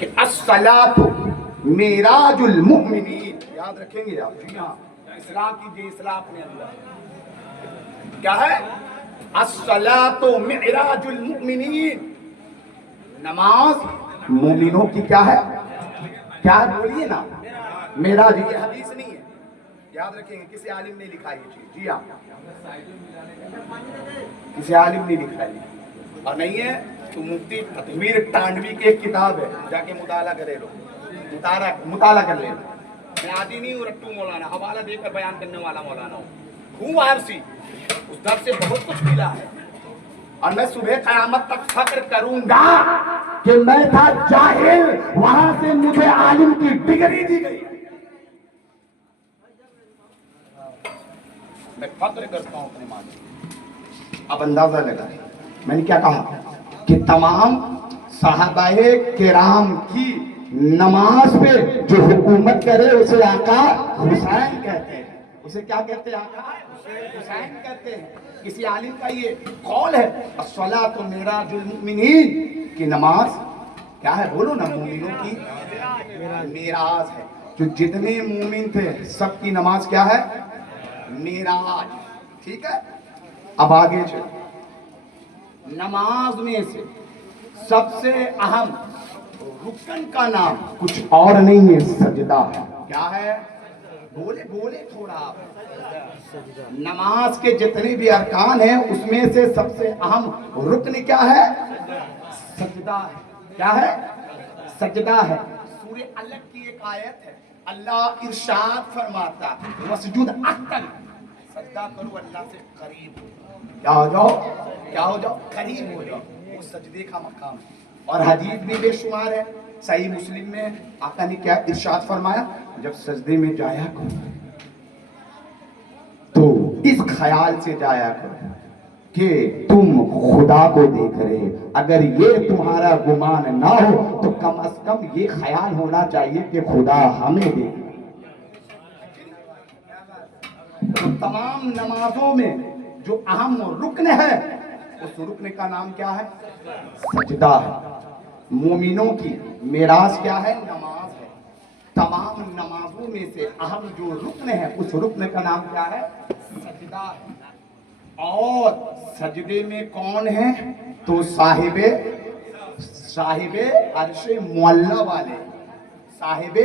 کہ الصلاۃ معراج المؤمنین، یاد رکھیں گے آپ؟ جی ہاں، اصلاح کیجیے، اصلاح اپنے اندر کیا ہے؟ الصلاۃ معراج المؤمنین، نماز مومنوں کی کیا ہے؟ کیا ہے بولیے نا؟ معراج، یہ حدیث نہیں ہے، یاد رکھیں گے، کسی عالم نے لکھا یہ چیز، جی ہاں کسی عالم نے لکھا ہے، اور نہیں ہے تو مفتی تطویر ٹانڈوی کی ایک کتاب ہے، جا کے مطالعہ کرے لو، مطالعہ کر لے لو۔ میں عادی نہیں ہوں رٹو مولانا، حوالہ دے کر بیان کرنے والا مولانا ہوں عارسی، اس در سے بہت کچھ ملا ہے، اور میں صبح قیامت تک فخر کروں گا کہ میں تھا جاہل، وہاں سے مجھے عالم کی ڈگری دی گئی، میں فخر کرتا ہوں اپنے مالک۔ اب اندازہ لگائیں میں نے کیا کہا کہ تمام صحابہ کرام کی نماز پہ جو حکومت کرے اسے آقا حسین کہتے ہیں، اسے کیا کہتے ہیں؟ آقا حسین کہتے ہیں۔ کسی عالم کا یہ قول ہے، الصلاۃ معراج المؤمنین، کی نماز کیا ہے؟ بولو نا، مومنوں کی معراج ہے، جو جتنے مومن تھے سب کی نماز کیا ہے؟ معراج، ٹھیک ہے؟ اب آگے چلو، نماز میں سے سب سے اہم رکن کا نام کچھ اور نہیں ہے، سجدہ ہے۔ کیا ہے؟ بولے بولے تھوڑا آپ۔ نماز کے جتنے بھی ارکان ہیں اس میں سے سب سے اہم رکن کیا ہے؟ سجدہ ہے۔ کیا ہے؟ سجدہ ہے۔ سورہ الگ کی ایک آیت ہے، اللہ ارشاد فرماتا ہے وَاسْجُدْ اقترب، سجدہ کرو اللہ سے قریب ہو، کیا ہو جاؤ؟ کیا ہو جاؤ؟ قریب ہو جاؤ، وہ سجدے کا مقام ہے۔ اور حدیث بھی بے شمار ہے، صحیح مسلم میں آقا نے کیا ارشاد فرمایا؟ جب سجدے میں جایا کرو تو اس خیال سے جایا کرو کہ تم خدا کو دیکھ رہے، اگر یہ تمہارا گمان نہ ہو تو کم از کم یہ خیال ہونا چاہیے کہ خدا ہمیں دیکھ رہے۔ تو تمام نمازوں میں جو اہم رکن ہے اس رکن کا نام کیا ہے؟ سجدہ ہے۔ مومنوں کی معراج کیا ہے؟ نماز ہے۔ تمام نمازوں میں سے اہم جو رکن ہے اس رکن کا نام کیا ہے؟ سجدہ ہے۔ اور سجدے میں کون ہے؟ تو صاحب عرش معلی والے، صاحب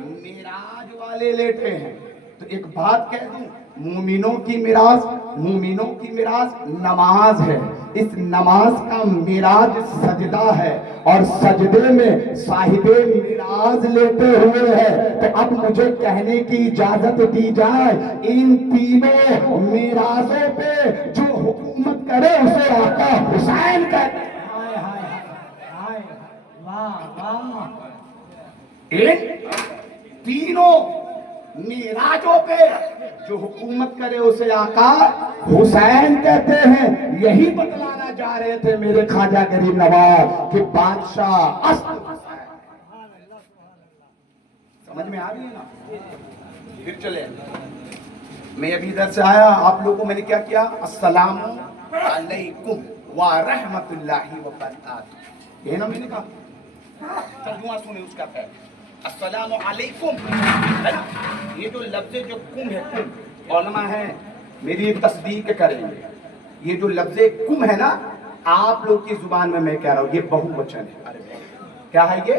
معراج والے لیٹے ہیں۔ تو ایک بات کہہ دوں، مومنوں کی معراج نماز ہے، اس نماز کا معراج سجدہ ہے، اور سجدے میں صاحب معراج لیتے ہوئے ہے۔ تو اب مجھے کہنے کی اجازت دی جائے، ان تینوں معراجوں پہ جو حکومت کرے اسے آقا حسین کہتے ہیں۔ ان تینوں معراجوں پہ جو حکومت کرے اسے آقا حسین کہتے ہیں۔ یہی بتلانا جا رہے تھے میرے خواجہ غریب نواز کہ بادشاہ اسد حسین۔ سمجھ میں آ رہی ہے نا؟ پھر چلے، میں ابھی ادھر سے آیا، آپ لوگوں کو میں نے کیا کیا؟ السلام علیکم ورحمۃ اللہ وبرکاتہ، یہ نا میں نے کہا، ترجمہ سنیں اس کا پہلے، السلام علیکم ہے نا؟ یہ جو لفظ جو کم ہے، کم، علماء ہیں میری تصدیق کریں گے، یہ جو لفظ کم ہے نا آپ لوگ کی زبان میں کہہ رہا ہوں، یہ بہو وچن ہے۔ کیا ہے یہ؟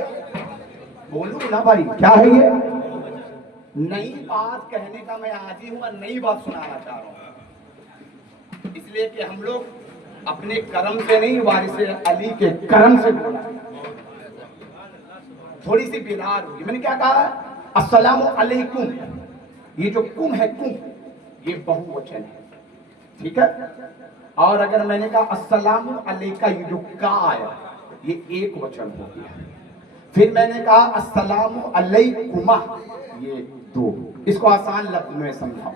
بولو نا بھائی، کیا ہے یہ؟ نئی بات کہنے کا میں عادی ہوں اور نئی بات سنانا چاہ رہا ہوں، اس لیے کہ ہم لوگ اپنے کرم سے نہیں، وارث علی کے کرم سے بولا، تھوڑی سی بیدار ہوگی۔ میں نے کیا کہا؟ السلام علیکم، یہ جو کم ہے، کم، یہ بہو وچن ہے، ٹھیک ہے؟ اور اگر میں نے کہا السلام علیکہ، یہ جو کا آیا یہ ایک وچن ہو گیا۔ پھر میں نے کہا السلام علیکمہ، یہ دو۔ اس کو آسان لفظ میں سمجھاؤں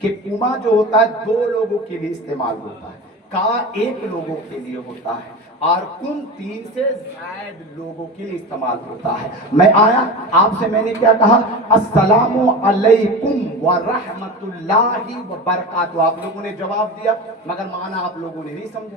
کہ کما جو ہوتا ہے دو لوگوں کے لیے استعمال ہوتا ہے، کا ایک لوگوں کے لیے ہوتا ہے، اور کم تین سے زائد لوگوں کے لیے استعمال ہوتا ہے۔ میں آیا آپ سے میں نے کیا کہا؟ السلام علیکم ورحمۃ اللہ وبرکاتہ، آپ لوگوں نے جواب دیا مگر معنی آپ لوگوں نے نہیں سمجھا۔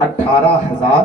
18,000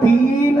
3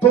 2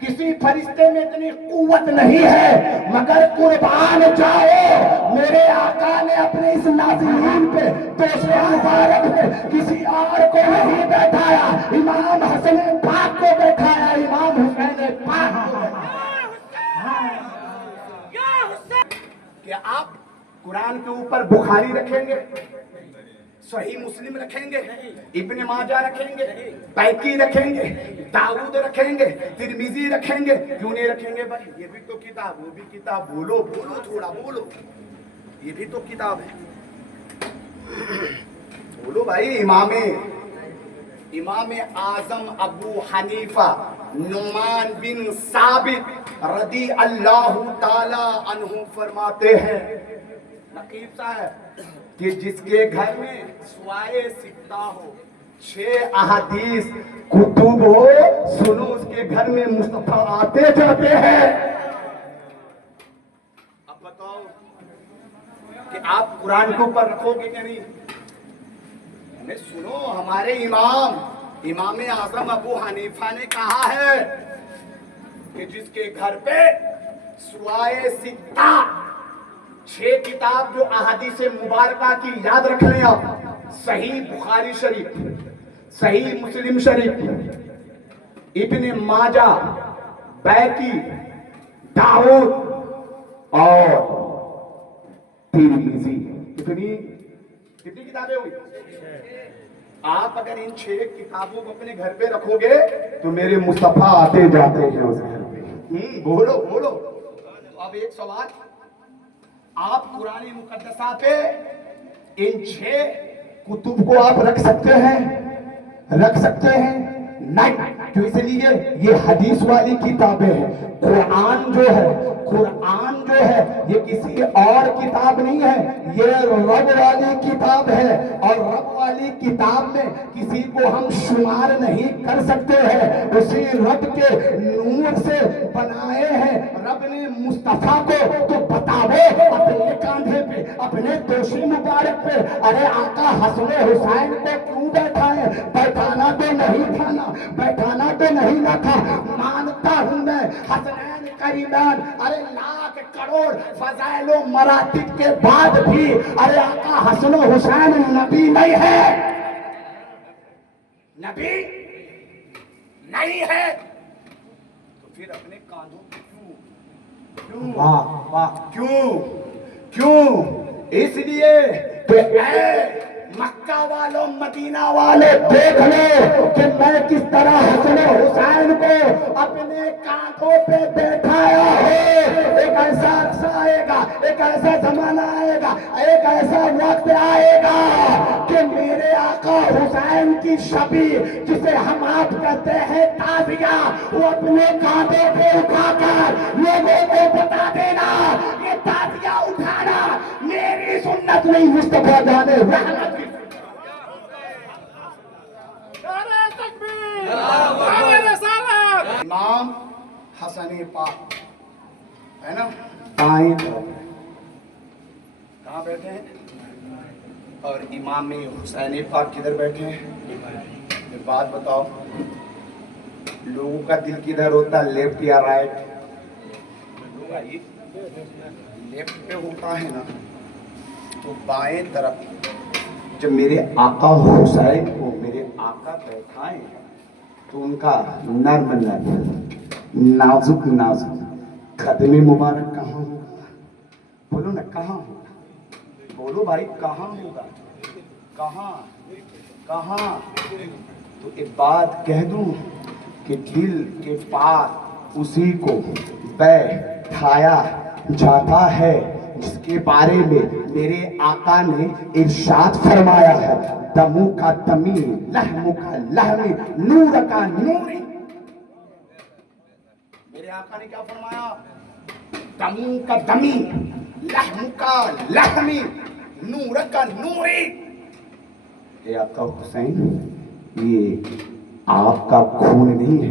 کسی فرشتے میں اتنی قوت نہیں ہے، مگر قربان جاؤ میرے آقا نے اپنے اس نازنین پہ دوسرے مبارک پہ کسی اور کو نہیں بیٹھایا، امام حسن پاک کو بیٹھایا، امام حسین پاک کو بیٹھایا۔ کہ آپ قرآن کے اوپر بخاری رکھیں گے، صحیح مسلم رکھیں گے، ابن ماجہ رکھیں گے، بیہقی رکھیں گے، داؤد رکھیں گے، ترمذی رکھیں گے، کیوں نہیں رکھیں گے بھائی؟ یہ بھی تو کتاب، وہ بھی کتاب، بولو بولو تھوڑا بولو، یہ بھی تو کتاب ہے، بولو بھائی۔ امام اعظم ابو حنیفہ نعمان بن ثابت رضی اللہ تعالی عنہ فرماتے ہیں، نقیب صاحب، کہ جس کے گھر میں سوائے سکتہ ہو، 6 احادیث کتب ہو، سنو اس کے گھر میں مصطفیٰ آتے جاتے ہیں۔ اب بتاؤ کہ آپ قرآن کے اوپر رکھو گے کہ نہیں؟ سنو، ہمارے امام اعظم ابو حنیفہ نے کہا ہے کہ جس کے گھر پہ سوائے سکتہ، 6 کتاب جو احادیث مبارکہ کی یاد رکھ لیں آپ، صحیح بخاری شریف، صحیح مسلم شریف، ابن ماجہ، بیہقی، داؤد اور ترمذی، کتنی کتابیں ہوئی؟ آپ اگر ان 6 کتابوں کو اپنے گھر پہ رکھو گے تو میرے مصطفیٰ آتے جاتے ہیں اس گھر پہ۔ بولو بولو۔ تو اب ایک سوال، آپ قرآن مقدسہ پہ ان 6 کتب کو آپ رکھ سکتے ہیں؟ رکھ سکتے ہیں؟ نہیں، تو اس لیے یہ حدیث والی کتابیں ہیں۔ قرآن جو ہے یہ کسی اور کتاب نہیں ہے، یہ رب والی کتاب ہے، اور رب والی کتاب میں کسی کو ہم شمار نہیں کر سکتے ہیں، اسی رب کے نور سے بنائے ہیں۔ رب نے مصطفیٰ کو تو بتاؤ اپنے کاندھے پہ، اپنے دوشی مبارک پہ، ارے آقا حسن حسین کو کیوں بیٹھائے؟ بیٹھانا تو نہیں تھا نا، بیٹھانا تو نہیں نہ تھا۔ مانتا ہوں میں حسنین کریمان، ارے لاکھ کروڑ فضائل و مراتب کے بعد بھی ارے آقا حسن حسین نبی نہیں ہے، نبی نہیں ہے، تو پھر اپنے کاندھوں پہ کیوں؟ اس لیے کہ اے مکہ والوں، مدینہ والے، دیکھ لو کہ میں کس طرح حسن حسین کو اپنے کانٹوں پہ بیٹھایا ہوں۔ ایک ایسا عرصہ آئے گا، ایک ایسا زمانہ آئے گا، ایک ایسا وقت آئے گا کہ میرے آقا حسین کی شبیہ، جسے ہم آپ کہتے ہیں تازیہ، وہ اپنے کانٹوں پہ اٹھا کر لوگوں کو بتا دینا، یہ تازیہ اٹھانا میری سنت نہیں، مصطفیٰ جان رحمت کی۔ امام حسن پاک ہے نا، بائیں کہاں بیٹھے ہیں، اور امام حسین پاک کدھر بیٹھے ہیں؟ ایک بات بتاؤ، لوگوں کا دل کدھر ہوتا ہے، لیفٹ یا رائٹ؟ لیفٹ پہ ہوتا ہے نا، تو بائیں طرف جب میرے آقا حسین کو میرے آقا بیٹھائیں تو ان کا نرم نازک قدم مبارک کہاں ہوگا؟ بولو نا، کہاں ہوگا؟ بولو بھائی، کہاں ہوگا؟ کہاں؟ تو ایک بات کہہ دوں کہ دل کے پاس اسی کو بیٹھایا جاتا ہے جس کے بارے میں میرے آقا نے ارشاد فرمایا ہے، دمو کا دمی، لحم کا لحمی، نور کا نوری۔ میرے آقا نے کیا فرمایا؟ دمو کا دمی، لحم کا لحمی، نور کا نوری۔ اے آقا حسین، یہ آپ کا خون نہیں ہے،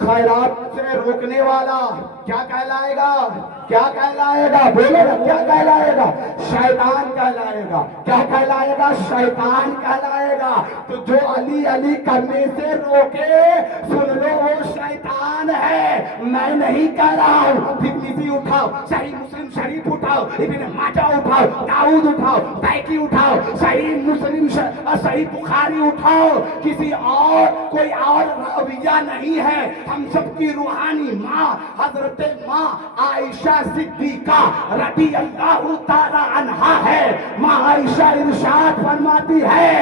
خیرات سے روکنے والا کیا کہلائے گا؟ کیا کہلائے گا؟ بولو نا، کیا کہلائے گا؟ شیطان کہلائے گا۔ کیا کہلائے گا؟ شیطان کہلائے گا۔ تو جو علی علی کرنے سے روکے، سن لو وہ شیطان ہے، میں نہیں کہہ رہا ہوں۔ ترمذی اٹھاؤ، صحیح مسلم شریف اٹھاؤ، ابن ماجہ اٹھاؤ، داؤد اٹھاؤ، بیہقی اٹھاؤ، صحیح مسلم صحیح بخاری اٹھاؤ، کسی اور کوئی اور رویہ نہیں ہے۔ ہم سب کی روحانی ماں حضرت ماں عائشہ صدیقہ رضی اللہ تعالی عنہا ہے۔ ماں عائشہ ارشاد فرماتی ہے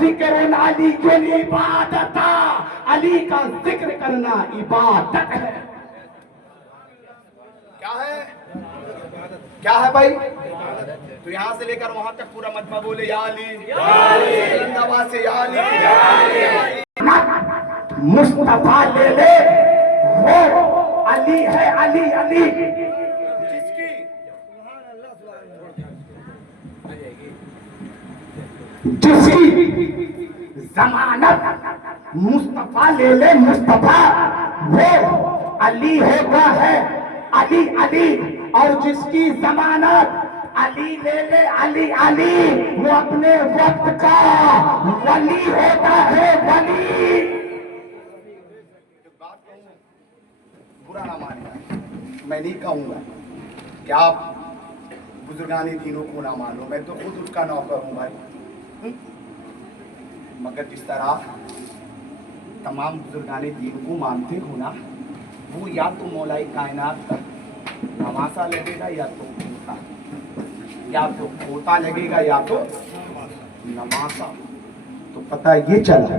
ذکر علی کی عبادت، علی کا ذکر کرنا عبادت ہے۔ کیا ہے؟ کیا ہے بھائی؟ تو یہاں سے لے کر وہاں تک پورا مجمع بولے یا علی، بلند آواز سے یا علی۔ مصطفیٰ لے لے وہ علی ہے، علی علی جس کی ضمانت مصطفیٰ لے لے، مصطفیٰ وہ علی ہوتا ہے، علی علی، اور جس کی ضمانت علی لے لے، علی علی، وہ اپنے وقت کا ولی ہوتا ہے، ولی۔ برا نہ ماننا، میں نہیں کہوں گا کہ آپ بزرگان دینوں کو نہ مانو، میں تو خود اس کا نوکر ہوں بھائی، مگر جس طرح تمام بزرگان دین کو مانتے ہو نا، وہ یا تو مولا کائنات کا نواسا لگے گا یا تو پوتا، یا تو پوتا لگے گا یا تو نواسا۔ تو پتہ یہ چلا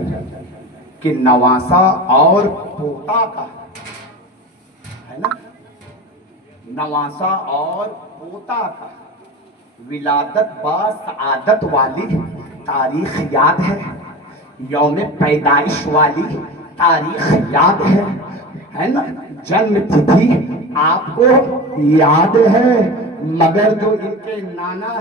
کہ نواسا اور پوتا کا ہے نا، نواسا اور پوتا کا ولادت با سعادت والی تاریخ یاد ہے، یوم پیدائش والی تاریخ یاد ہے نا، جنم تتھی آپ کو یاد ہے، مگر جو ان کے نانا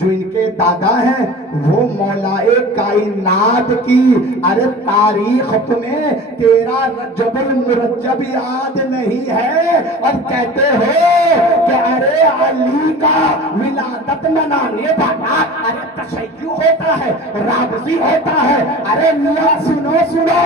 جو ان کے دادا ہیں وہ مولا کائنات کی ارے تاریخ تمہیں 13 رجب المرجب یاد نہیں ہے، اور کہتے ہو کہ ارے علی کا ولادت منانے والا ارے تشیع ہوتا ہے، رابضی ہوتا ہے۔ ارے میاں سنو سنو،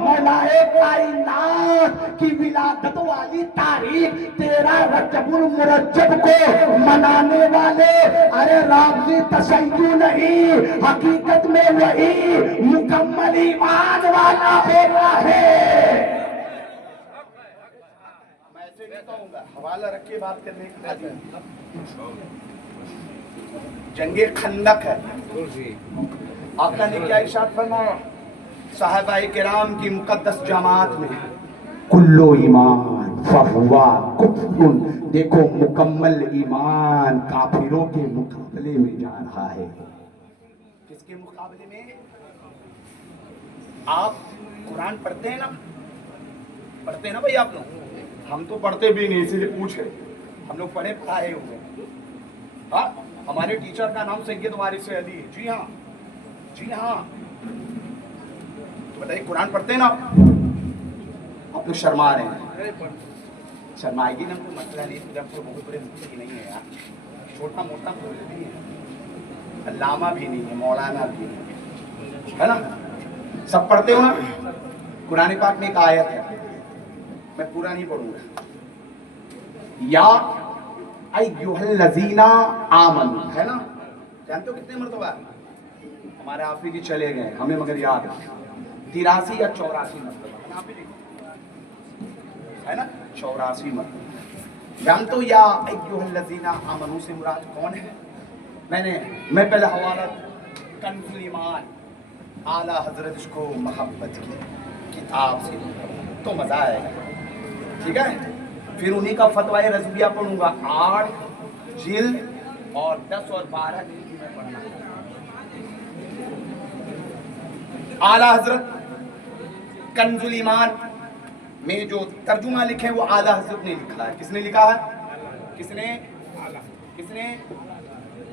مولا کائنات کی ولادت والی تاریخ 13 رجب المرجب کو منانے والے ارے رابضی تشیع نہیں، حقیقت میں وہی مکمل ایمان والا ہوتا ہے۔ میں ایسے نہیں کہوں گا، حوالہ رکھ کے بات کرنے کی جنگ خندق ہے، آقا نے کیا ارشاد فرمایا؟ صحابہ کرام کی مقدس جماعت میں کلو ایمان فہوا کفر، دیکھو مکمل ایمان کافروں کے مقابلے میں جا رہا ہے۔ کس کے مقابلے میں؟ آپ قرآن پڑھتے ہیں نا، پڑھتے ہیں نا بھائی آپ لوگ؟ ہم تو پڑھتے بھی نہیں، اسی لیے پوچھ رہے، ہم لوگ پڑھے پڑھائے ہوئے۔ ہاں، ہمارے ٹیچر کا نام سید وارث علی ہے۔ جی ہاں، جی ہاں۔ تو بتائیے قرآن پڑھتے ہیں نا آپ لوگ؟ شرما رہے ہیں، شرمائے گی نا، کوئی مسئلہ نہیں، جب کوئی بہت بڑے مفتی نہیں ہے یار، چھوٹا موٹا بول بھی ہے، علامہ بھی نہیں ہے، مولانا بھی نہیں ہے نا، سب پڑھتے ہو نا؟ قرآن پاک میں ایک آیت ہے، میں پورا نہیں پڑھوں گا، یا ایھا الذین آمنوا، ہے نا؟ جانتے ہو کتنے مرتبہ؟ ہمارے حافظ جی چلے گئے، ہمیں مگر یاد ہے 83 یا 84 مرتبہ ہے نا، 84 مرتبہ۔ جانتے ہو یا ایھا الذین آمنوا سے مراد کون ہے؟ میں پہلے حوالہ کنز ایمان اعلیٰ حضرت اس کو محبت کی کتاب سے تو مزہ آئے گا، ٹھیک ہے؟ پھر انہی کا فتویٰ رضویہ پڑھوں گا، 8 جلد اور 10 اور 12 جلد میں پڑھنا ہے۔ اعلیٰ حضرت کنز ایمان میں جو ترجمہ لکھے وہ اعلیٰ حضرت نے لکھا ہے۔ کس نے لکھا ہے؟ کس نے؟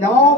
9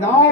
9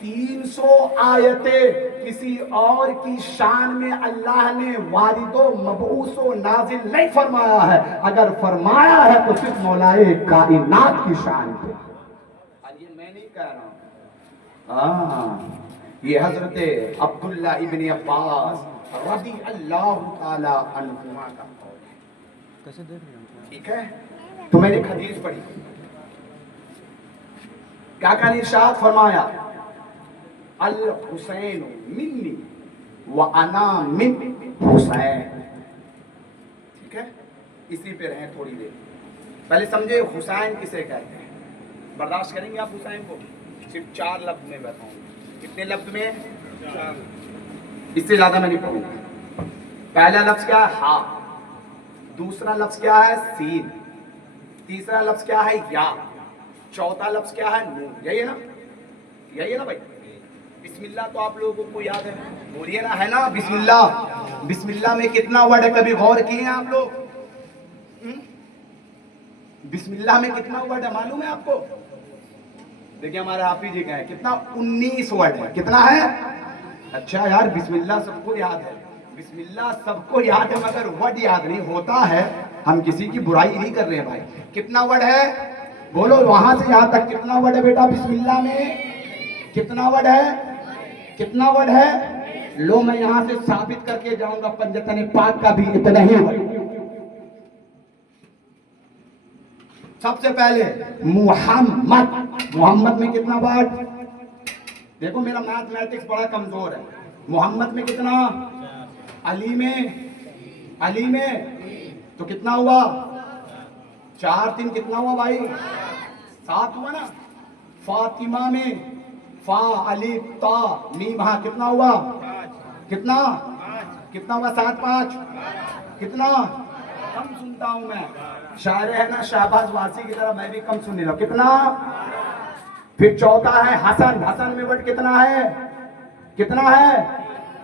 300 آیتیں کسی اور کی شان میں اللہ نے وارد و مبعوث و نازل نہیں فرمایا ہے، اگر فرمایا ہے تو صرف مولائے کائنات کی شان پہ۔ اور یہ میں نہیں کہہ رہا ہوں، یہ حضرت عبداللہ ابن عباس رضی اللہ تعالی عنہما کا قول ہے، ٹھیک ہے؟ تو میں نے ایک حدیث پڑھی، کیا کہ ارشاد فرمایا الحسین منی وانا من حسین، ٹھیک ہے؟ اسی پہ رہیں تھوڑی دیر، پہلے سمجھے حسین کسے کہتے ہیں، برداشت کریں گے آپ حسین کو؟ صرف 4 لفظ میں بتاؤں گا، کتنے لفظ میں؟ 4، اس سے زیادہ میں نہیں پڑھوں گا۔ پہلا لفظ کیا ہے؟ ہا، دوسرا لفظ کیا ہے؟ سین، تیسرا لفظ کیا ہے؟ یا، چوتھا لفظ کیا ہے؟ نون۔ یہی ہے نا؟ یہی ہے نا بھائی؟ بسم اللہ تو آپ لوگوں کو یاد ہے، بولیے نا، ہے نا؟ بسم اللہ، بسم اللہ میں کتنا ورڈ ہے، کبھی غور کیے ہیں آپ لوگ؟ بسم اللہ میں کتنا ورڈ ہے معلوم ہے آپ کو؟ دیکھیں ہمارے حافظ جی کا ہے کتنا، 19 ورڈ ہے، کتنا ہے؟ اچھا یار، بسم اللہ سب کو یاد ہے، بسم اللہ سب کو یاد ہے، مگر ورڈ یاد نہیں ہوتا ہے۔ ہم کسی کی برائی نہیں کر رہے ہیں بھائی، کتنا ورڈ ہے؟ بولو وہاں سے یہاں تک کتنا ورڈ ہے بیٹا بسم اللہ میں؟ کتنا ورڈ ہے؟ کتنا ورڈ ہے؟ لو میں یہاں سے ثابت کر کے جاؤں گا، پنجتن پاک کا بھی اتنا ہی ورڈ۔ سب سے پہلے محمد، محمد میں کتنا ورڈ؟ دیکھو میرا میتھمیٹکس بڑا کمزور ہے، محمد میں کتنا؟ علی میں، علی میں تو کتنا ہوا؟ 4 3 کتنا ہوا بھائی؟ 7 ہوا نا؟ فاطمہ میں، فا الف تا میم ہاں کتنا ہوا؟ کتنا؟ کتنا ہوا؟ 7 5 کتنا؟ کم سنتا ہوں میں، شاعر ہے نا شہباز واسی کی طرح میں بھی کم سننے لگا۔ کتنا؟ پھر چوتھا ہے حسن، حسن میں ورڈ کتنا ہے؟ کتنا ہے؟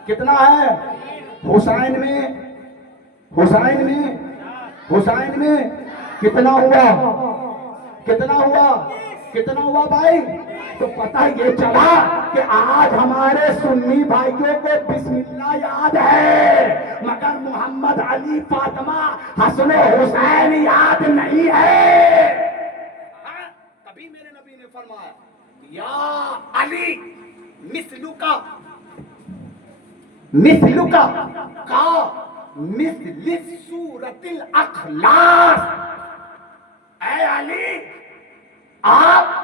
کتنا ہے؟ حسین میں، حسین میں، حسین میں کتنا ہوا؟ کتنا ہوا؟ کتنا ہوا بھائی؟ تو پتہ یہ چلا کہ آج ہمارے سنی بھائیوں کو بسم اللہ یاد ہے، مگر محمد علی فاطمہ حسن و حسین یاد نہیں ہے۔ تبھی میرے نبی نے فرمایا یا علی مثلکا، مثلکا کا مثل سورۃ الاخلاص، اے علی آپ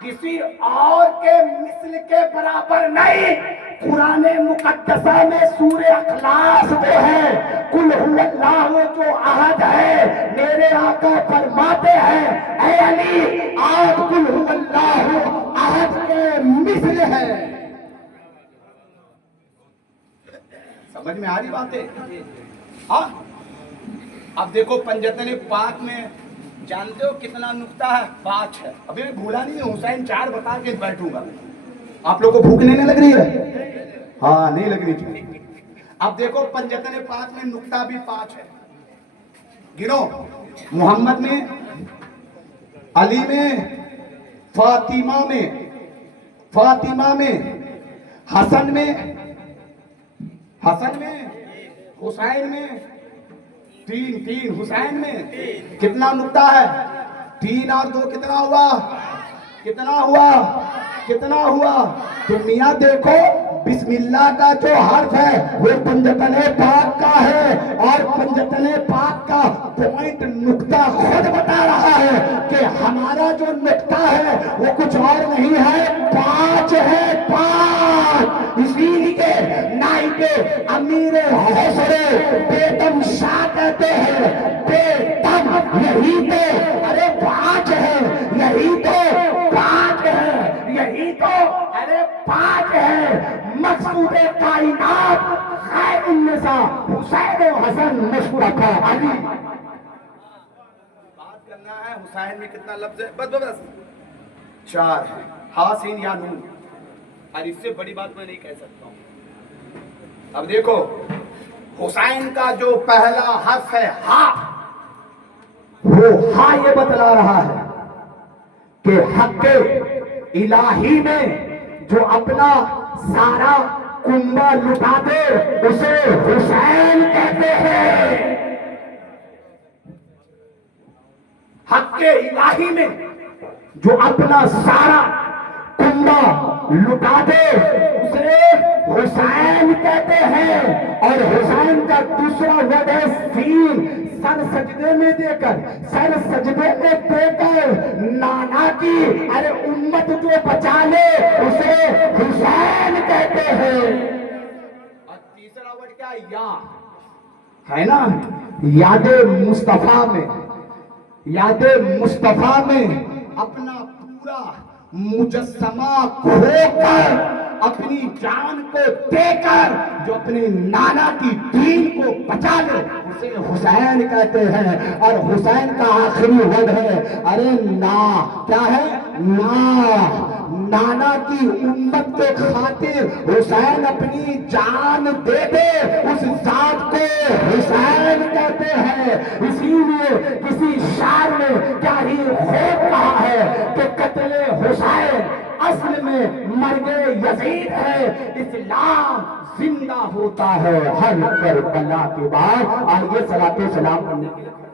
کسی اور کے مثل کے برابر نہیں۔ قرآن مقدسہ میں سورہ اخلاص جو ہے، قل هو اللہ جو عہد ہے، میرے آقا فرماتے ہیں اے علی آپ قل هو اللہ عہد کے مثل ہے۔ سمجھ میں آ رہی بات ہے؟ ہاں اب دیکھو پنجتن پاک میں جانتے ہو کتنا نقطہ ہے؟ 5 ہے۔ ابھی میں بھولا نہیں ہوں، حسین 4 بتا کے بیٹھوں گا۔ آپ لوگوں کو بھوک نہیں لگ رہی ہے؟ ہاں نہیں لگ رہی تھی۔ اب دیکھو پنجتن پاک میں نقطہ بھی 5 ہے، گنو۔ محمد میں، علی میں، فاطمہ میں، فاطمہ میں، حسن میں، حسن میں، حسین میں، 3 حسین میں کتنا نقطہ ہے؟ 3 اور 2 کتنا ہوا؟ کتنا ہوا؟ کتنا ہوا؟ تو میاں دیکھو بسم اللہ کا جو حرف ہے وہ پنجتن پاک کا ہے، اور پنجتن پاک کا پوائنٹ نقطہ خود بتا رہا ہے کہ ہمارا جو نقطہ ہے وہ کچھ اور نہیں ہے، 5 ہے، 5۔ اسی لیے نائب امیر حوصلے بیدم شاہ کہتے ہیں بیدم یہی تو، ارے 5 ہے یہی تو، 5 ہے یہی تو، ارے 5 ہے۔ مقصود کائنات خیر النساء حسین و حسن مصطفیٰ علی۔ بات کرنا ہے حسین میں کتنا لفظ ہے؟ بس بس 4 ہے، ہا سین یا نون، اور اس سے بڑی بات میں نہیں کہہ سکتا ہوں۔ اب دیکھو حسین کا جو پہلا حرف ہے ہا، وہ ہا یہ بتلا رہا ہے کہ حق الہی میں جو اپنا سارا کنبہ لٹا دے اسے حسین کہتے ہیں۔ حق الہی میں جو اپنا سارا کنبہ لٹا دے اسے حسین کہتے ہیں۔ اور حسین کا دوسرا ورڈ ہے سین، سر سجدے میں دے کر، سر سجدے میں دے کر نانا کی ارے امت جو بچا لے اسے حسین کہتے ہیں۔ اور تیسرا ورڈ کیا یا ہے نا، یاد مصطفیٰ میں، یاد مصطفیٰ میں اپنا پورا مجسمہ کھو کر اپنی جان کو دے کر جو اپنے نانا کی دین کو بچا لے اسے حسین کہتے ہیں۔ اور حسین کا آخری ورڈ ہے ارے نا، کیا ہے نا، نانا کی امت کے خاطر حسین اپنی جان دے دے اس ذات کو حسین کہتے ہیں۔ اسی لیے کسی شاعر نے کیا ہی خوب کہا ہے کہ قتل حسین اصل میں مرگ یزید ہے، اسلام زندہ ہوتا ہے ہر کربلا کے بعد۔ آئیے صلاۃ و سلام کرنے کے لیے